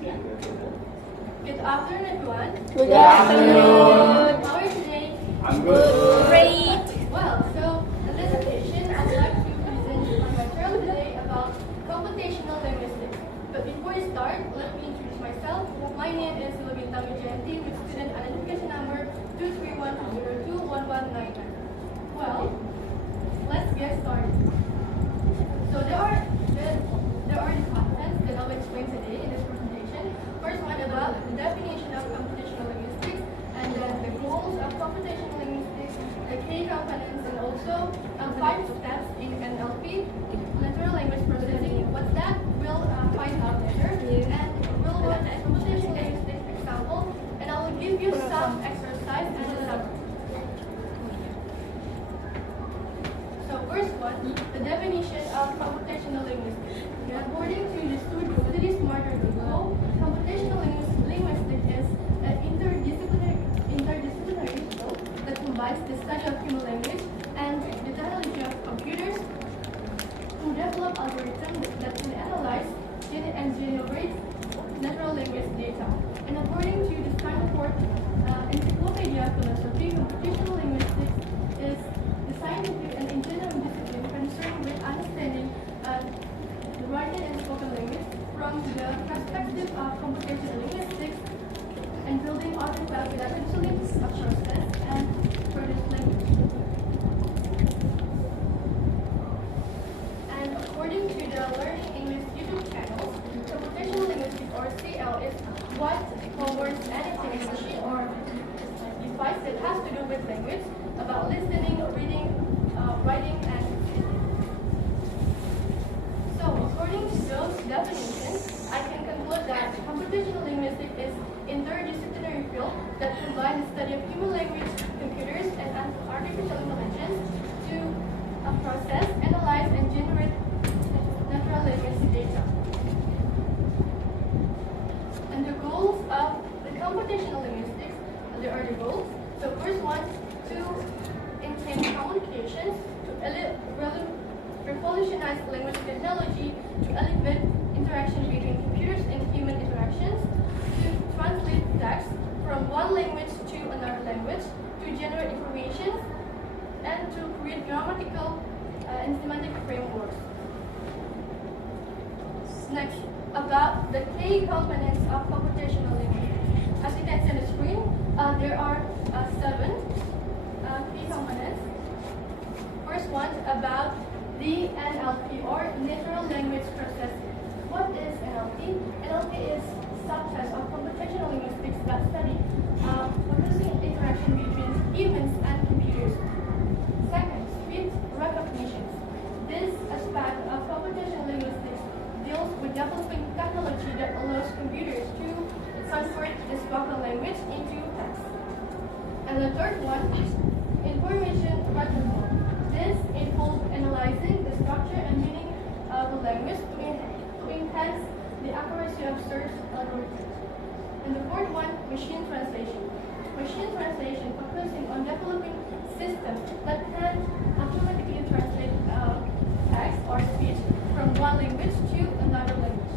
Good afternoon, everyone. Good afternoon. How are you today? I'm good. Great. Well, so in this occasion, I would like to present my material today about computational linguistics. But before we start, let me introduce myself. My name is Siluh with student identification number 231021199. Well, let's get started. So there are the contents that I'll explain today in this presentation. First one about the definition of computational linguistics, and then the goals of computational linguistics, the key components, and also 5 steps in NLP, natural language processing. What's that? We'll find out later. And we'll watch a computational linguistics example, and I will give you some exercise and a summary. So first one, the definition of computational linguistics. According to the studio, it is smarter than go. Computational linguistics is an interdisciplinary field that combines the study of human language and the technology of computers to develop algorithms that can analyze and generate natural language data. And according to the Stanford Encyclopedia of Philosophy, computational linguistics is the scientific and engineering discipline concerned with understanding the written and spoken language from the perspective of computational linguistics and building artifacts that actually process and produce language. And according to the Learning English YouTube channel, computational linguistics or CL is what covers anything in machine or device that has to do with language, about listening, reading, writing, and speaking. So, according to those definitions, I can conclude that computational linguistics is interdisciplinary field that combines the study of human language, computers, and artificial intelligence to process, analyze, and generate natural language data. And the goals of the computational linguistics, there are the goals. So first one, to enhance communication, to revolutionize language technology, to elevate interaction between computers and human interactions, to translate text from one language to another language, to generate information, and to create grammatical and semantic frameworks. Next, about the key components of computational linguistics. As you can see on the screen, there are 7 key components. First one, about the NLP or natural language processing. What is NLP? NLP is subset of computational linguistics that study processing interaction between humans and computers. Second, speech recognition. This aspect of computational linguistics deals with developing technology that allows computers to convert the spoken language into text. And the third one is information retrieval. This involves analyzing the structure and meaning of the language to enhance the accuracy of search algorithms. And the fourth one, machine translation. Machine translation focusing on developing systems that can automatically translate text or speech from one language to another language.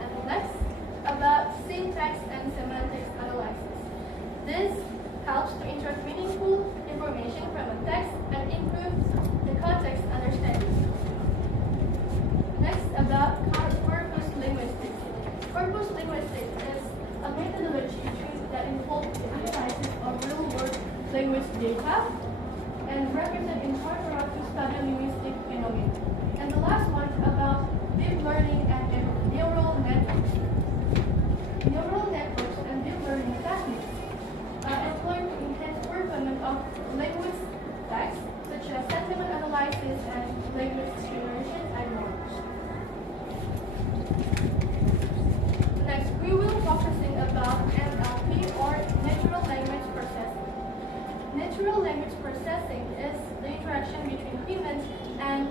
And next, about syntax and semantics analysis. This helps to insert meaningful information from a text and improve the context understanding. Next, about corpus linguistics. Corpus linguistics is a methodology that involves the analysis of real-world language data and represent in hard to study linguistic phenomena. And the last one about deep learning and neural networks. Neural networks and deep learning techniques employed to enhance performance of language text, such as sentiment analysis and language generation and more. Next, we will focusing about NLP or natural language processing. Natural language processing is the interaction between humans and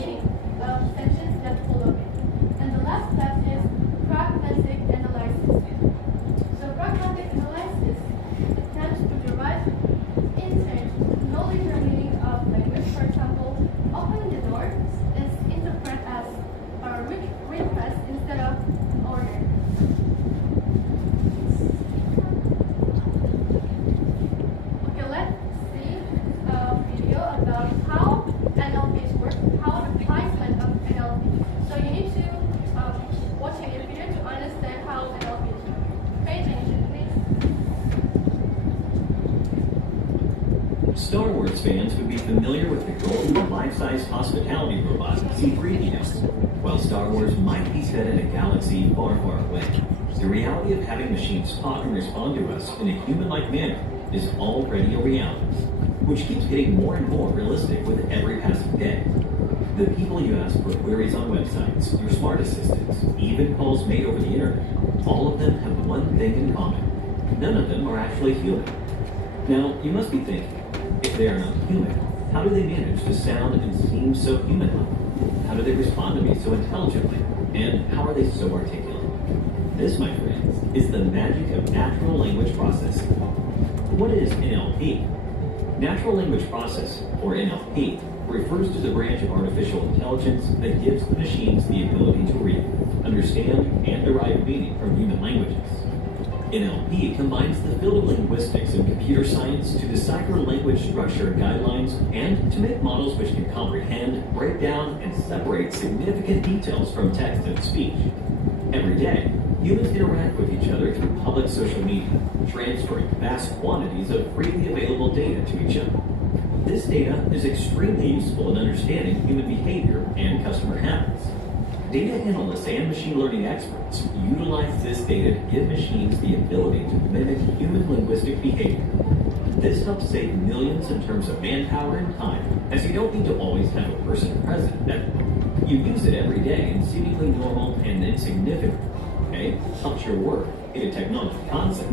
meaning of sentence that follow it. And the last step is pragmatic analysis. So pragmatic analysis attempts to derive intent, knowledge or meaning of language. For example, opening the door is interpreted as a request instead of order. Okay, let's see a video about how NLPs work, how the placement of NLP. So you need to watch a video to understand how NLPs work. Pay attention, please. Star Wars fans would be familiar with the golden life-size hospitality robot C-3PO. While Star Wars might be set in a galaxy far, far away, the reality of having machines talk and respond to us in a human-like manner is already a reality, which keeps getting more and more realistic with every passing day. The people you ask for queries on websites, your smart assistants, even calls made over the internet, all of them have one thing in common. None of them are actually human. Now, you must be thinking, if they are not human, how do they manage to sound and seem so human-like? How do they respond to me so intelligently? And how are they so articulate? This, my friends, is the magic of natural language processing. What is NLP? Natural language processing, or NLP, refers to the branch of artificial intelligence that gives the machines the ability to read, understand, and derive meaning from human languages. NLP combines the field of linguistics and computer science to decipher language structure guidelines and to make models which can comprehend, break down, and separate significant details from text and speech. Every day, humans interact with each other through public social media, transferring vast quantities of freely available data to each other. This data is extremely useful in understanding human behavior and customer habits. Data analysts and machine learning experts utilize this data to give machines the ability to mimic human linguistic behavior. This helps save millions in terms of manpower and time, as you don't need to always have a person present. You use it every day in seemingly normal and insignificant way, helps your work in a technology concept.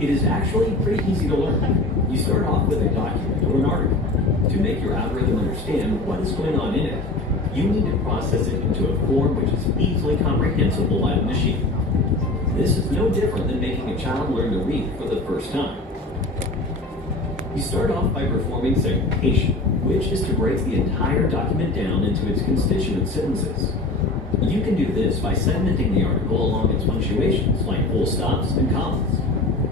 It is actually pretty easy to learn. You start off with a document or an article. To make your algorithm understand what is going on in it, you need to process it into a form which is easily comprehensible by the machine. This is no different than making a child learn to read for the first time. You start off by performing segmentation, which is to break the entire document down into its constituent sentences. You can do this by segmenting the article along its punctuations, like full stops and commas.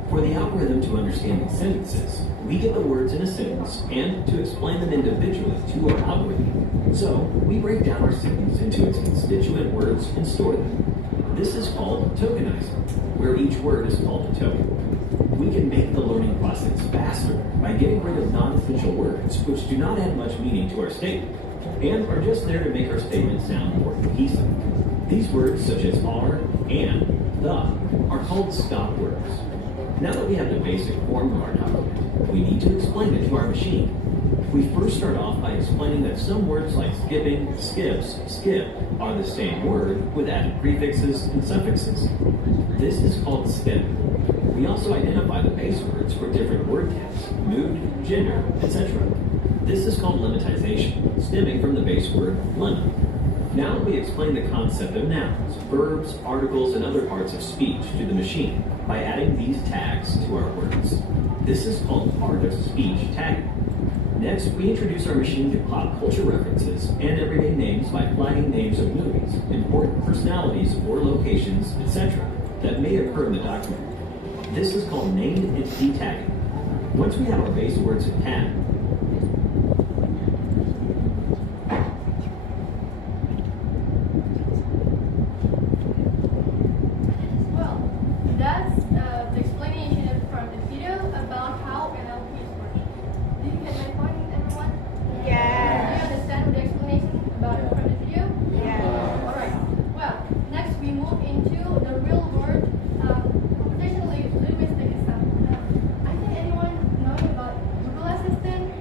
For the algorithm to understand these sentences, we get the words in a sentence and to explain them individually to our algorithm. So, we break down our sentence into its constituent words and store them. This is called tokenizing, where each word is called a token. We can make the learning process faster by getting rid of non-essential words which do not add much meaning to our statement and are just there to make our statement sound more cohesive. These words, such as are, and, the, are called stop words. Now that we have the basic form of our document, we need to explain it to our machine. We first start off by explaining that some words like skipping, skips, skip are the same word with added prefixes and suffixes. This is called stemming. We also identify the base words for different word types, mood, gender, etc. This is called lemmatization, stemming from the base word lemma. Now we explain the concept of nouns, verbs, articles, and other parts of speech to the machine by adding these tags to our words. This is called part-of-speech tagging. Next, we introduce our machine to pop culture references and everyday names by flagging names of movies, important personalities or locations, etc. that may occur in the document. This is called named entity tagging. Once we have our base words in tagged, that's the explanation from the video about how NLP is working. Do you get my point, everyone? Yeah. Do you understand the explanation about it from the video? Yeah. Alright. Well, next we move into the real world computational linguistic stuff. I think anyone knows about Google Assistant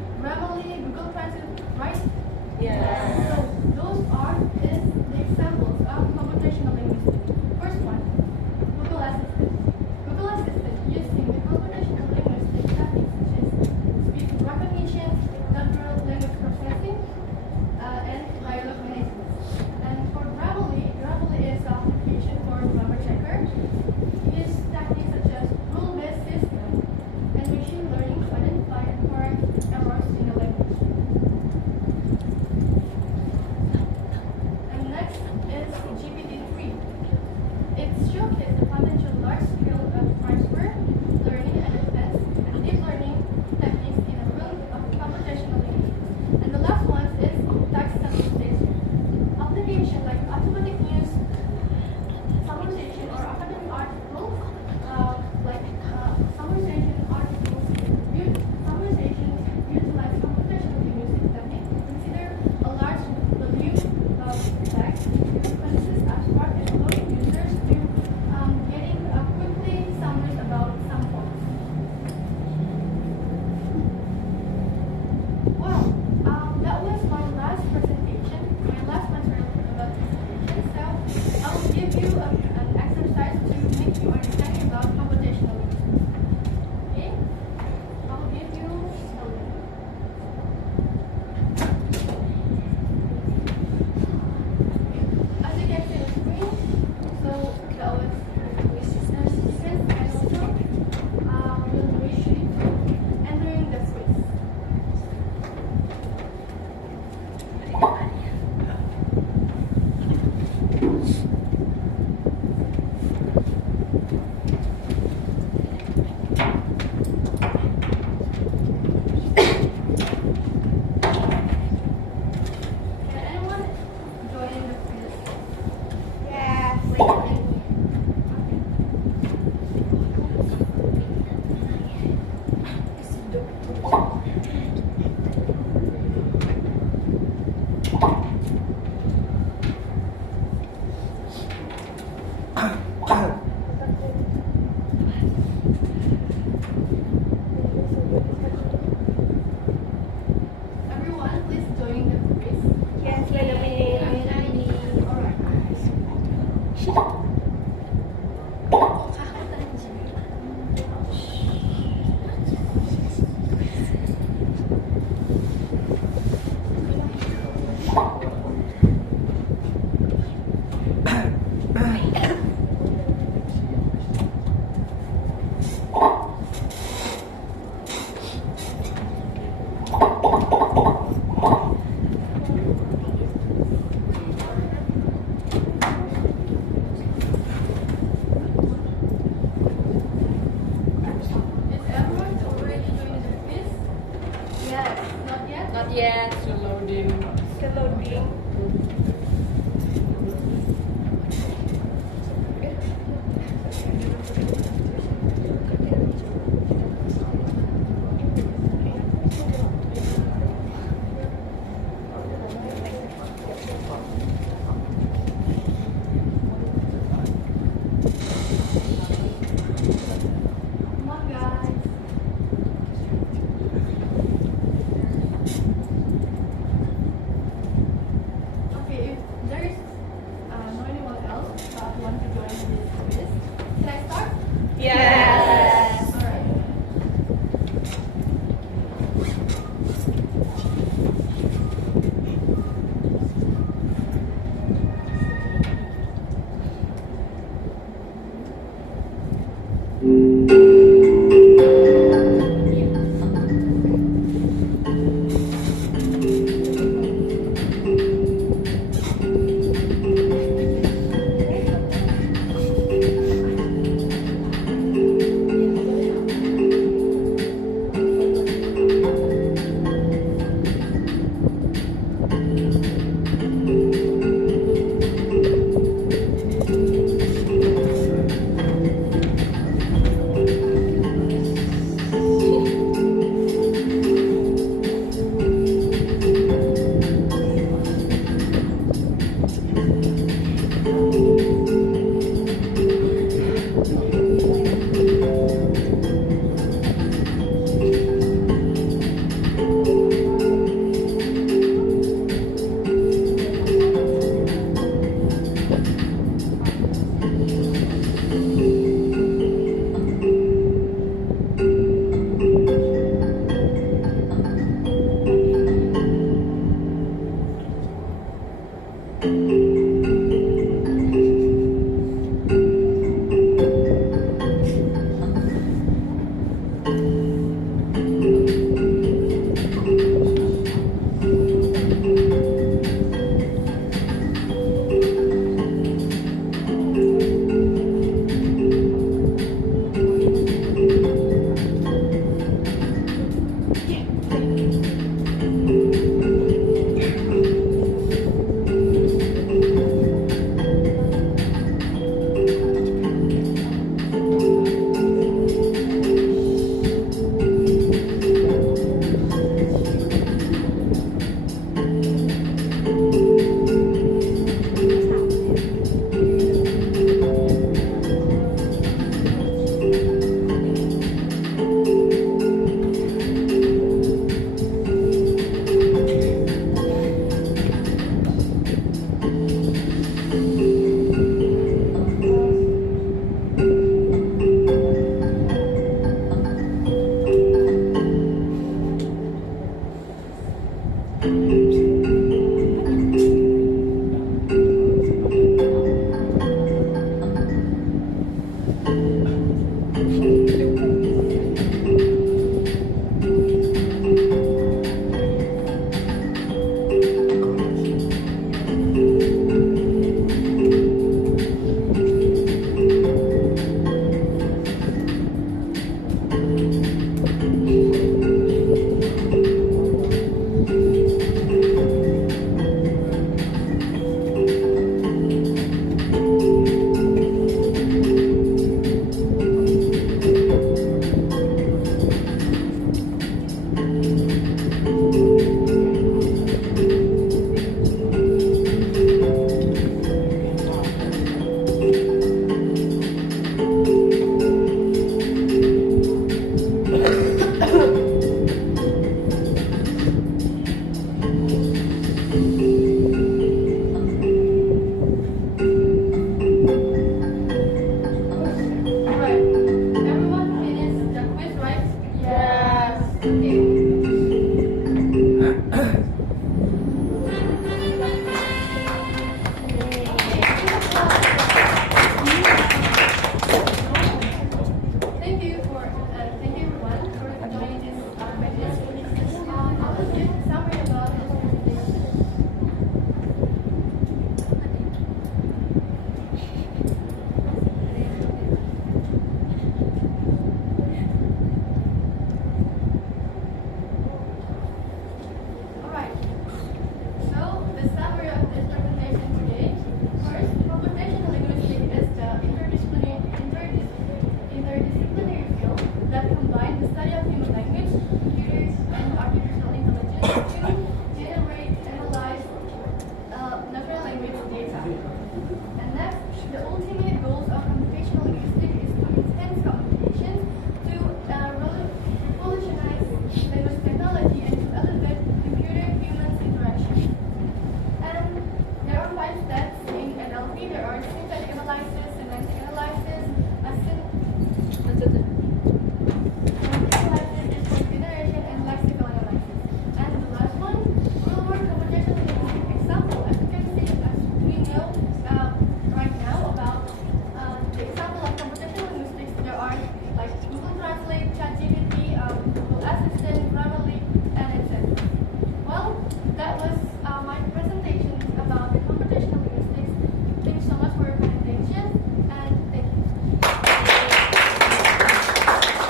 Thank